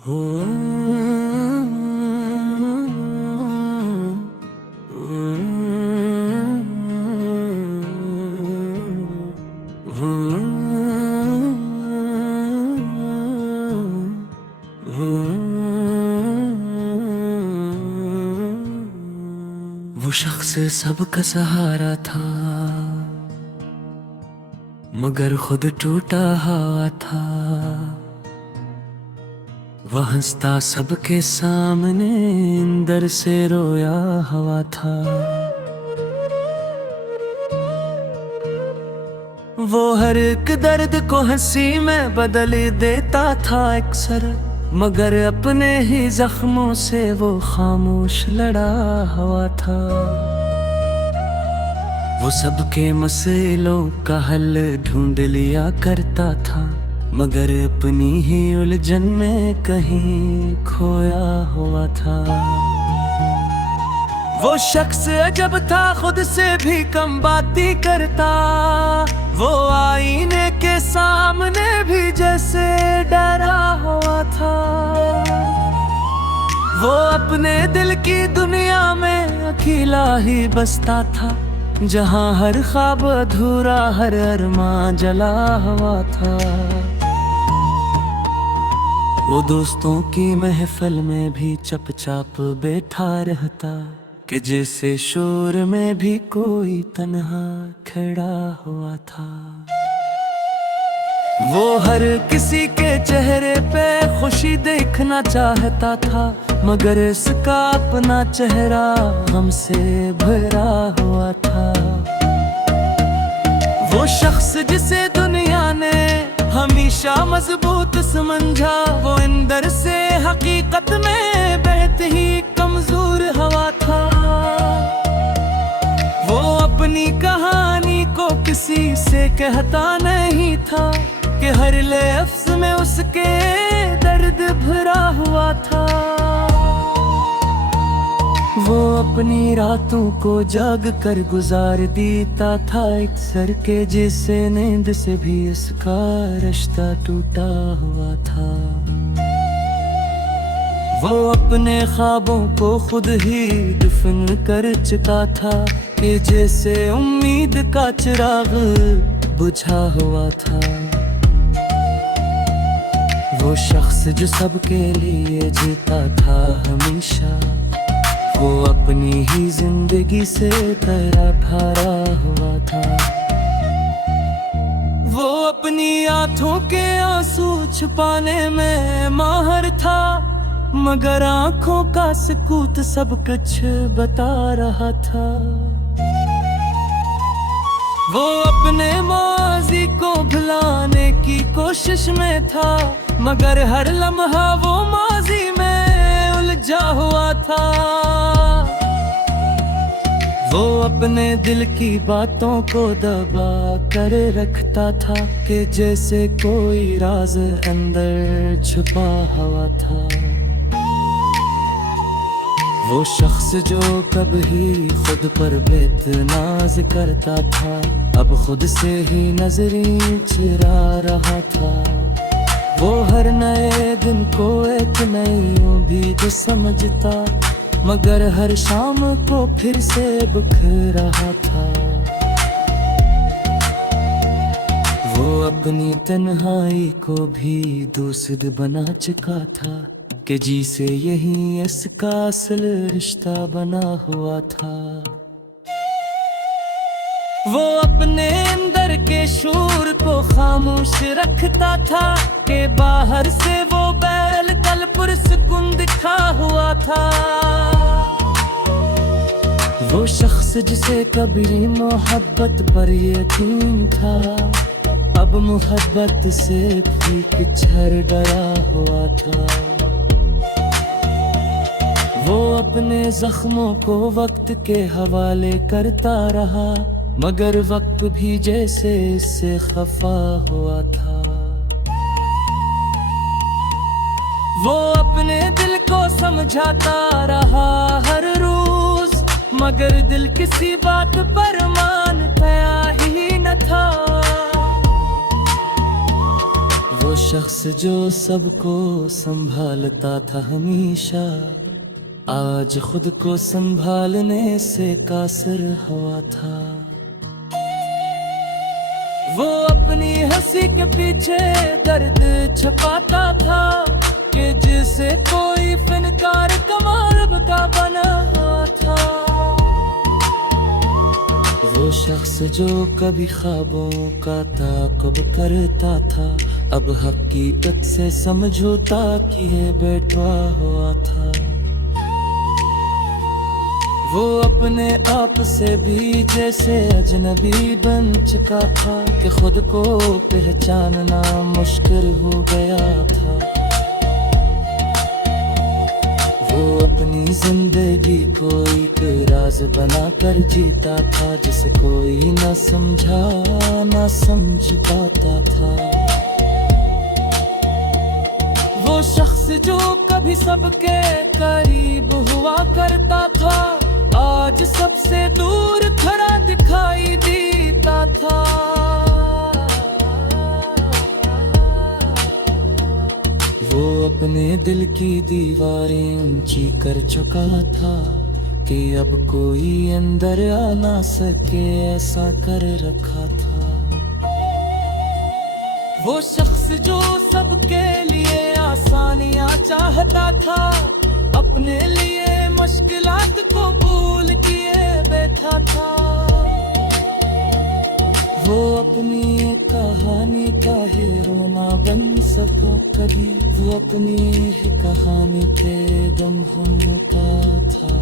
वो शख्स सबका सहारा था, मगर खुद टूटा हुआ था। वह हंसता सबके सामने, अंदर से रोया हुआ था। वो हर एक दर्द को हंसी में बदल देता था अक्सर, मगर अपने ही जख्मों से वो खामोश लड़ा हुआ था। वो सबके मसलों का हल ढूंढ लिया करता था, मगर अपनी ही उलझन में कहीं खोया हुआ था। वो शख्स अजब था, खुद से भी कम बातें करता। वो आईने के सामने भी जैसे डरा हुआ था। वो अपने दिल की दुनिया में अकेला ही बसता था, जहां हर ख्वाब अधूरा, हर अरमां जला हुआ था। वो दोस्तों की महफिल में भी चुपचाप बैठा रहता, कि जैसे शोर में भी कोई तन्हा खड़ा हुआ था। वो हर किसी के चेहरे पे खुशी देखना चाहता था, मगर इसका अपना चेहरा हमसे भरा हुआ था। वो शख्स जिसे दुनिया ने हमेशा मजबूत समझा, वो अंदर से हकीकत में बहुत ही कमजोर हुआ था। वो अपनी कहानी को किसी से कहता नहीं था, कि हर लफ्ज़ में उसके दर्द भरा हुआ था। वो अपनी रातों को जाग कर गुजार देता था अक्सर, के जिससे नींद से भी इसका रिश्ता टूटा हुआ था। वो अपने ख्वाबों को खुद ही दफन कर चुका था, कि जैसे उम्मीद का चिराग बुझा हुआ था। वो शख्स जो सबके लिए जीता था हमेशा, वो अपनी ही जिंदगी से तेरा ठारा हुआ था। वो अपनी आंखों के आंसू छुपाने में माहिर था, मगर आंखों का सुकूत सब कुछ बता रहा था। वो अपने माजी को भुलाने की कोशिश में था, मगर हर लम्हा वो माजी में उलझा हुआ था। वो अपने दिल की बातों को दबा कर रखता था, कि जैसे कोई राज अंदर छुपा हुआ था। वो शख्स जो कभी खुद पर बेतनाज करता था, अब खुद से ही नजरें चुरा रहा था। वो हर नए दिन को एक नई उम्मीद समझता, मगर हर शाम को फिर से बिखर रहा था। वो अपनी तन्हाई को भी दोस्त बना चुका था, कि जी से यही इसका असल रिश्ता बना हुआ था। वो अपने अंदर के शोर को खामोश रखता था, कि बाहर से वो बैल कल पुरसुकून दिखा हुआ था। वो शख्स जिसे कभी मोहब्बत पर यकीन था, अब मोहब्बत से भी किचर डरा हुआ था। वो अपने जख्मों को वक्त के हवाले करता रहा, मगर वक्त भी जैसे इससे खफा हुआ था। वो अपने दिल को समझाता रहा हर रोज, मगर दिल किसी बात पर मान पाया ही न था। वो शख्स जो सबको संभालता था हमेशा, आज खुद को संभालने से कासिर हुआ था। वो अपनी हंसी के पीछे दर्द छुपाता था कि जिसे कोई फनकार कमाल का बना था। वो शख्स जो कभी ख्वाबों का ताक़ुब करता था, अब हकीकत से समझौता किए बैठा हुआ था। वो अपने आप से भी जैसे अजनबी बन चुका था कि खुद को पहचानना मुश्किल हो गया था। वो अपनी जिंदगी को एक राज बनाकर जीता था, जिसे कोई न समझा न समझ पाता था। वो शख्स जो कभी सबके करीब हुआ करता था, आज सबसे दूर खड़ा दिखाई देता था। वो अपने दिल की दीवारें ऊंची कर चुका था कि अब कोई अंदर आ ना सके, ऐसा कर रखा था। वो शख्स जो सबके लिए आसानियां चाहता था, अपने लिए मुश्किलात को भूल किए बैठा था। वो अपनी कहानी का हीरो ना बन सका कभी, वो अपनी ही कहानी पे दम घुमता था।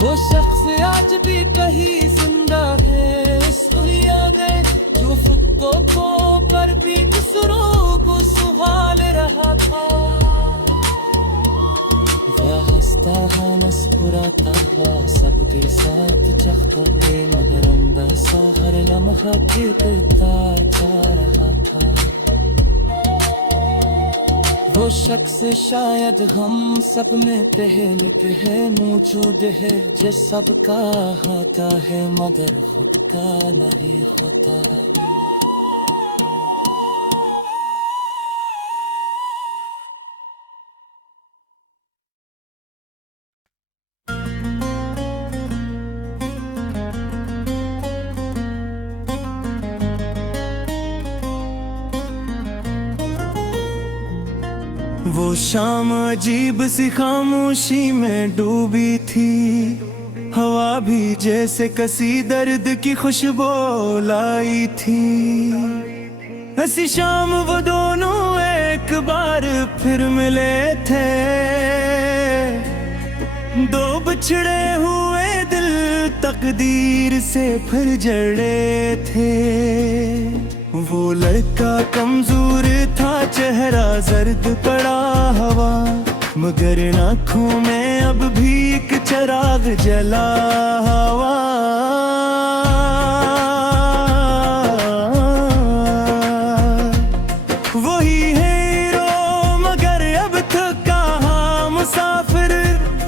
वो शख्स आज भी कहीं जिंदा है इस दुनिया में, जो फुतों पर भी दूसरों को सुहाल रहा था। हंसता है मुस्कुराता था, सबके साथ चखता है, मगर अंदर सा हर लम्हा तार जा रहा था। वो शख्स शायद हम सब में पहले है मौजूद है, जो सबका होता है मगर खुद का नहीं होता। वो शाम अजीब सी खामोशी में डूबी थी, हवा भी जैसे कसी दर्द की खुशबू लाई थी। ऐसी शाम वो दोनों एक बार फिर मिले थे, दो बिछड़े हुए दिल तकदीर से फिर जड़े थे। वो लड़का कमजोर था, चेहरा जर्द पड़ा हवा, मगर आँखों में अब भी एक चिराग जला हुआ। वही हीरो मगर अब थका मुसाफिर,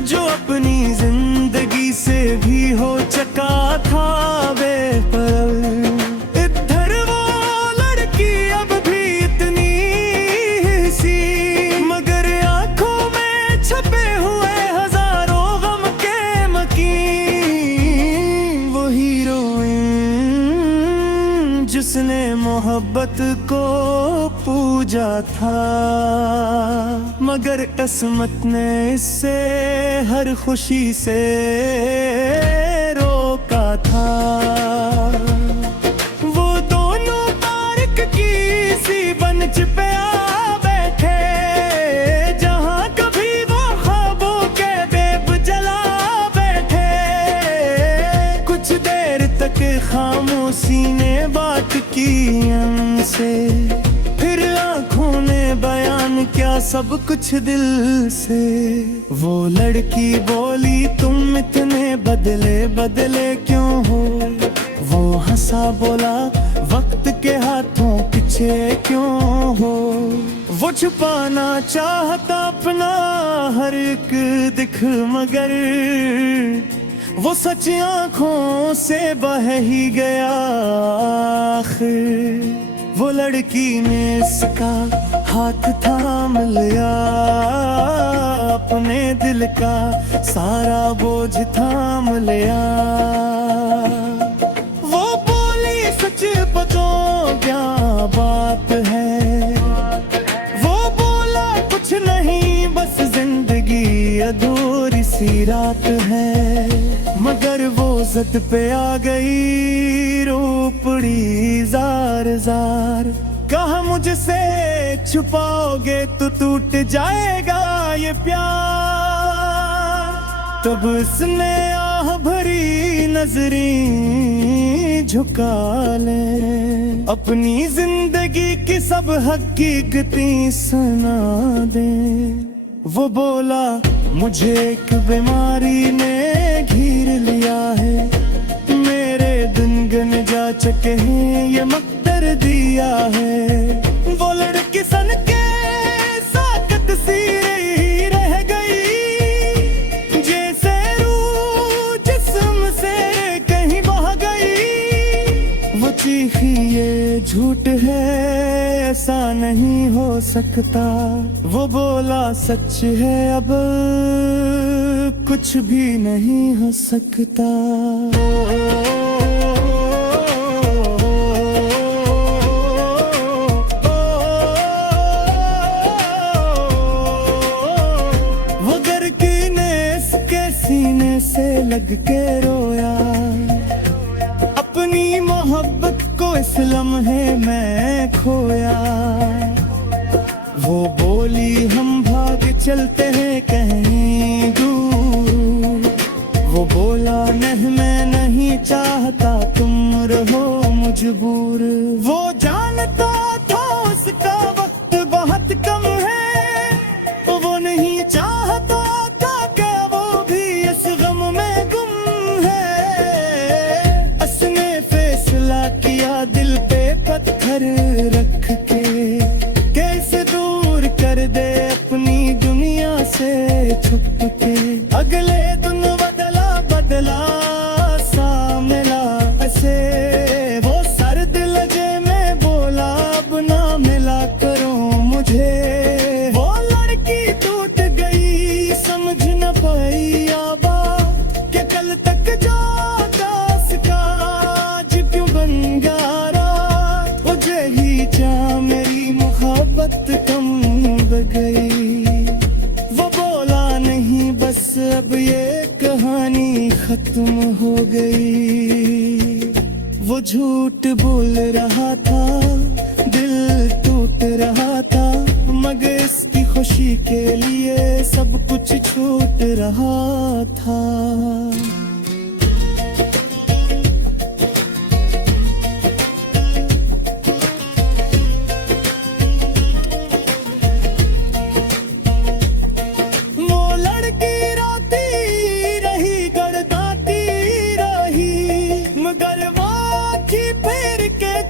जो अपनी जिंदगी से भी हो चका था बेपरवाह। जिसने मोहब्बत को पूजा था, मगर किस्मत ने इससे हर खुशी से रोका था। वो दोनों तारक की सी मंच पे आ बैठे, जहां कभी वो ख्वाबों के बेब जला बैठे। कुछ देर तक खामोशी ने बात की हमसे, फिर आँखों ने बयान किया सब कुछ दिल से। वो लड़की बोली तुम इतने बदले बदले क्यों हो। वो हंसा बोला वक्त के हाथों पीछे क्यों हो। वो छुपाना चाहता अपना हर एक दिख, मगर वो सच आँखों से बह ही गया आखिर। वो लड़की ने इसका हाथ थाम लिया, अपने दिल का सारा बोझ थाम लिया। वो बोली सच बताओ क्या बात है, वो बोला कुछ नहीं बस जिंदगी अधूरी सी रात है। मगर वो ज़द पे आ गई, रो पड़ी जार जार। कहा मुझसे छुपाओगे तो टूट जाएगा ये प्यार। तब इसने आह भरी नजरें झुका ले, अपनी जिंदगी की सब हकीकतें सुना दे। वो बोला मुझे एक बीमारी ने घेर लिया है, मेरे दिन गिन जा चुके हैं ये मकदर दिया है। वो लड़की सन के साकत सी रही रह गई, जैसे रूह जिस्म से कहीं बह गई। वो चीखी ये झूठ है ऐसा नहीं हो सकता, वो बोला सच है अब कुछ भी नहीं हो सकता। वो घर की ने इसके सीने से लग के रोया, अपनी मोहब्बत को इस लम्हे में खोया। वो बोली हम भाग चलते हैं कहीं दूर, वो बोला नहीं मैं नहीं चाहता तुम रहो मजबूर। वो जानता था उसका वक्त बहुत कम है, वो नहीं चाहता था कि वो भी इस गम में गुम है। उसने फैसला किया दिल पे पत्थर रख के, कैसे दूर कर दे अपनी दुनिया से छुप के। अगले दिन बदला बदला सा मिला ऐसे, वो सर्द लगे में बोला अब ना मिला करो मुझे। वो लड़की टूट गई समझ न पाई आबा, कि कल तक जाता उसका आज क्यों बन गया। मुझे ही जा मेरी मोहब्बत कम गई। वो बोला नहीं बस अब ये कहानी खत्म हो गई। वो झूठ बोल रहा था दिल टूट रहा था, मगर इसकी खुशी के लिए सब कुछ छूट रहा था।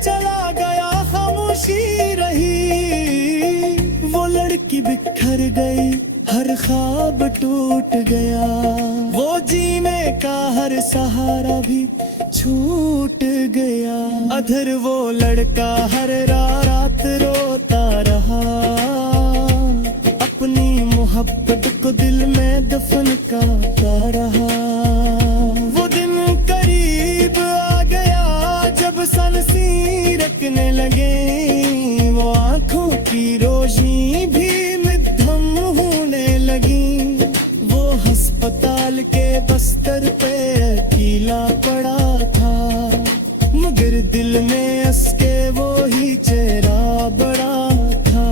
चला गया खामोशी रही, वो लड़की बिखर गई हर ख्वाब टूट गया। वो जीने का हर सहारा भी छूट गया। अधर वो लड़का हर रात रोता रहा, अपनी मोहब्बत को दिल में दफन करता रहा। वो दिन करीब आ गया जब सन रखने लगे, वो आंखों की रोशनी भी मध्यम होने लगी। वो अस्पताल के बस्तर पे अकेला पड़ा था, मगर दिल में उसके वो ही चेहरा बड़ा था।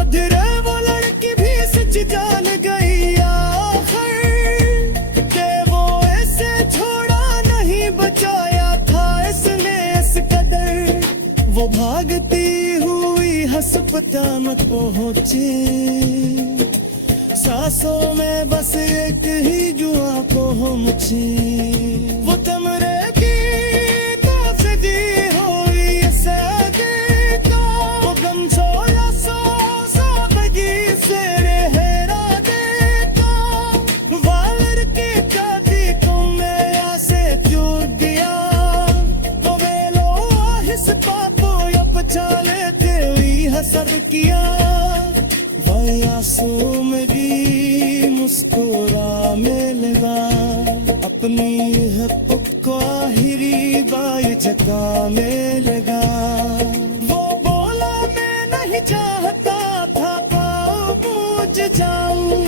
अधूरा वो लड़की भी सच जान गई आखिर, के वो ऐसे छोड़ा नहीं बचाया था इसने इस कदर। वो भागती हुई अस्पताल पहुंचे, सांसों में बस एक ही जुआ पहुंची। वो तमरे की नाज़दी हुई सदी, वो गम छोड़ा सो सादगी से रहरा देता। वालर की दादी को मैं से चूर दिया, वो वेलो आहिस पापो या पचा आंसू में भी मुस्कुराने लगा, अपनी है पुक्को आहिरी बाई जगाने लगा। वो बोला मैं नहीं चाहता था पाँव पूज जाऊं,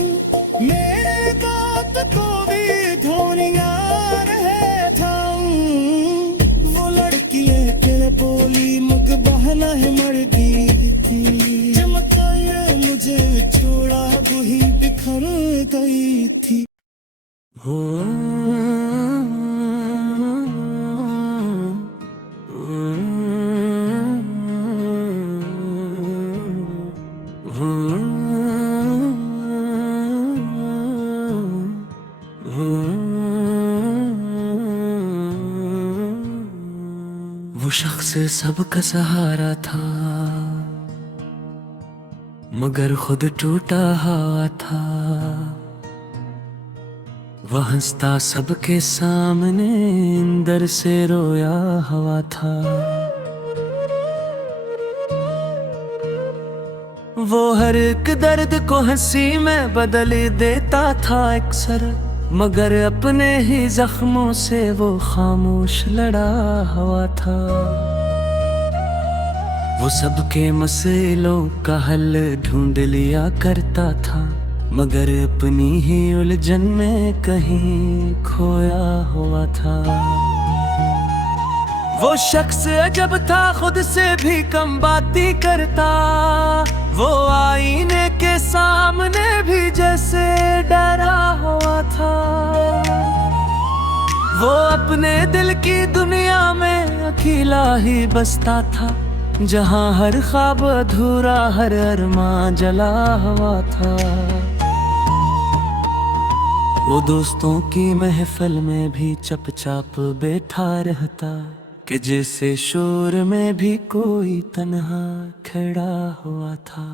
मेरे बात को भी धोनिया रहे जाऊं। वो लड़की के बोली मुग बहना है मर्गी की, चमका ये मुझे छोड़ा वही बिखर गई थी। वो शख्स सबका सहारा था, मगर खुद टूटा हुआ था। वह हंसता सबके सामने, अंदर से रोया हुआ था। वो हर एक दर्द को हंसी में बदल देता था अक्सर, मगर अपने ही जख्मों से वो खामोश लड़ा हुआ था। वो सबके मसलों का हल ढूंढ लिया करता था, मगर अपनी ही उलझन में कहीं खोया हुआ था। वो शख्स अजब था, खुद से भी कम बाती करता। वो आईने के सामने भी जैसे डरा हुआ था। वो अपने दिल की दुनिया में अकेला ही बसता था, जहां हर ख्वाब अधूरा, हर अरमां जला हुआ था। वो दोस्तों की महफिल में भी चुपचाप बैठा रहता, कि जैसे शोर में भी कोई तन्हा खड़ा हुआ था।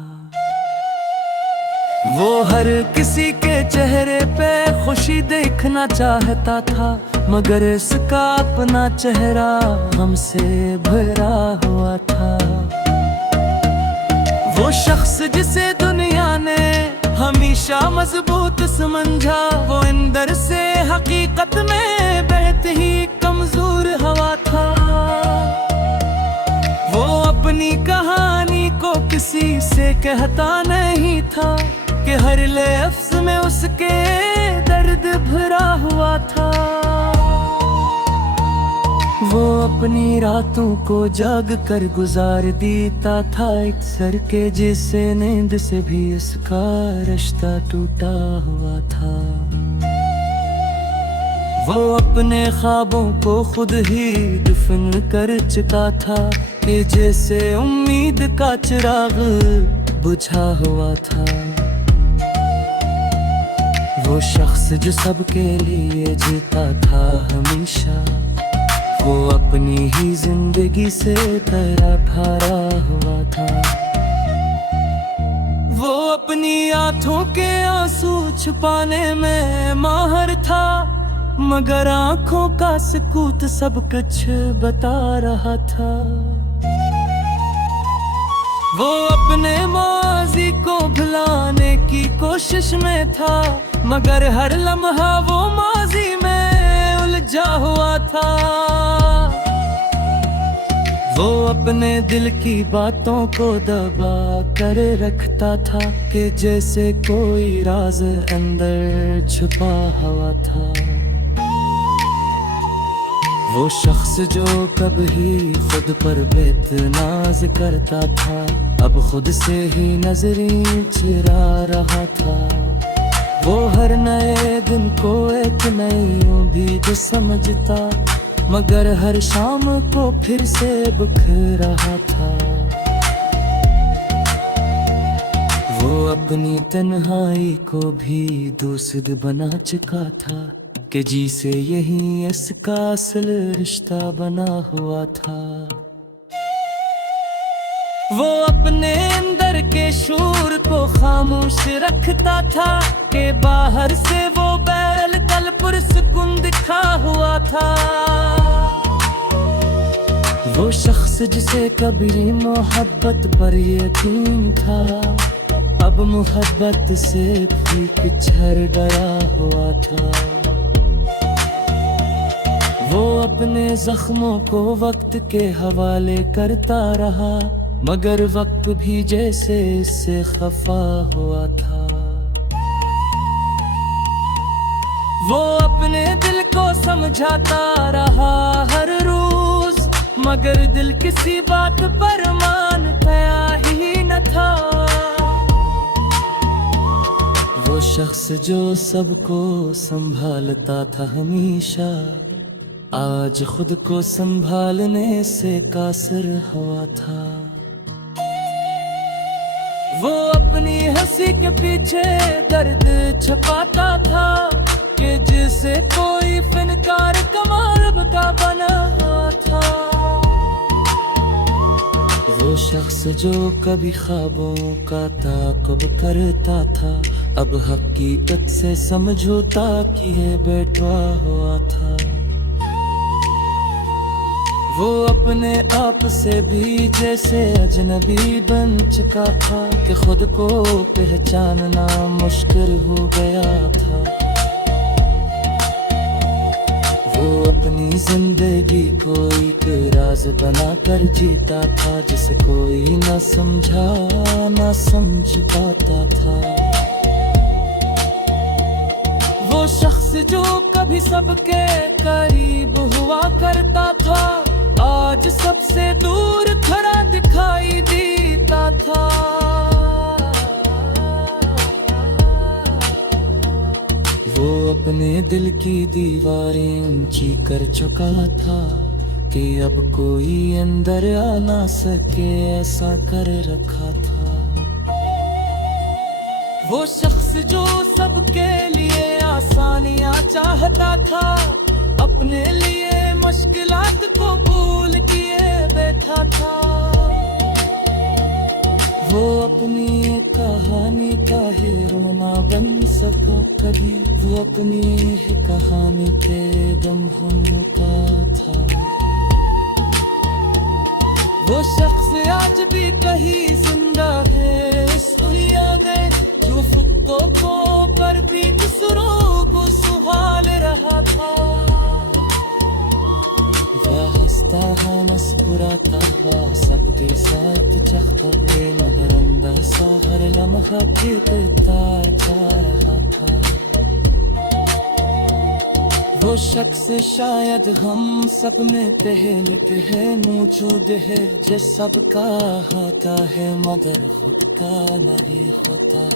वो हर किसी के चेहरे पे खुशी देखना चाहता था, मगर इसका अपना चेहरा हमसे भरा हुआ था। वो शख्स जिसे दुनिया ने हमेशा मजबूत समझा, वो अंदर से हकीकत में बहुत ही कमजोर हुआ था। वो अपनी कहानी को किसी से कहता नहीं था, कि हर लफ्ज़ में उसके दर्द भरा हुआ था। वो अपनी रातों को जाग कर गुजार देता था अक्सर, के जिससे नींद से भी इसका रिश्ता टूटा हुआ था। वो अपने ख्वाबों को खुद ही दफन कर चुका था, कि जैसे उम्मीद का चिराग बुझा हुआ था। वो शख्स जो सबके लिए जीता था हमेशा, वो अपनी ही जिंदगी से तरह ठारा हुआ था। वो अपनी आंखों के आंसू छुपाने में माहिर था, मगर आंखों का सुकूत सब कुछ बता रहा था। वो अपने माजी को भुलाने की कोशिश में था, मगर हर लम्हा वो माजी में उलझा हुआ था। वो अपने दिल की बातों को दबा कर रखता था, कि जैसे कोई राज अंदर छुपा हुआ था। वो शख्स जो कभी खुद पर बेतनाज करता था, अब खुद से ही नजरें चुरा रहा था। वो हर नए दिन को एक नई उम्मीद समझता, मगर हर शाम को फिर से बिखर रहा था। वो अपनी तन्हाई को भी दोस्त बना चुका था, कि जिसे यही इसका असल रिश्ता बना हुआ था। वो अपने अंदर के शूर को खामोश रखता था, कि बाहर से वो बैल कल पुरसुकून दिखा हुआ था। वो शख्स जिसे कभी मोहब्बत पर यकीन था, अब अब मोहब्बत से भी पिछड़ डरा हुआ था। वो अपने जख्मों को वक्त के हवाले करता रहा, मगर वक्त भी जैसे इससे खफा हुआ था। वो अपने दिल को समझाता रहा हर रोज, मगर दिल किसी बात पर मानता ही न था। वो शख्स जो सबको संभालता था हमेशा, आज खुद को संभालने से कासिर हुआ था। वो अपनी हंसी के पीछे दर्द छुपाता था, कि जिसे कोई फनकार कमाल का बना था। वो शख्स जो कभी ख्वाबों का ताक़ुब करता था, अब हकीकत से समझौता किए बैठा हुआ था। वो अपने आप से भी जैसे अजनबी बन चुका था, कि खुद को पहचानना मुश्किल हो गया था। वो अपनी जिंदगी को एक राज बना कर जीता था, जिसे कोई न समझा न समझ पाता था। वो शख्स जो कभी सबके करीब हुआ करता था, आज सबसे दूर खड़ा दिखाई देता था। वो अपने दिल की दीवारें ऊंची कर चुका था, कि अब कोई अंदर आ ना सके ऐसा कर रखा था। वो शख्स जो सबके लिए आसानियां चाहता था, अपने लिए मुश्किलात को भूल किए बैठा था। वो अपनी कहानी का हीरो ना बन सका कभी, वो अपनी ही कहानी पे दम भूल रुका था। वो शख्स आज भी कहीं जिंदा है इस दुनिया में, जो खुद को पर भी दूसरों को सुहाल रहा था। हंसता सबके साथ चाहता है, मगर अंदर सा हर लम्हा बेतार जा रहा था। वो शख्स शायद हम सब में पहले है मौजूद है, जो सबका होता है मगर खुद का नहीं होता।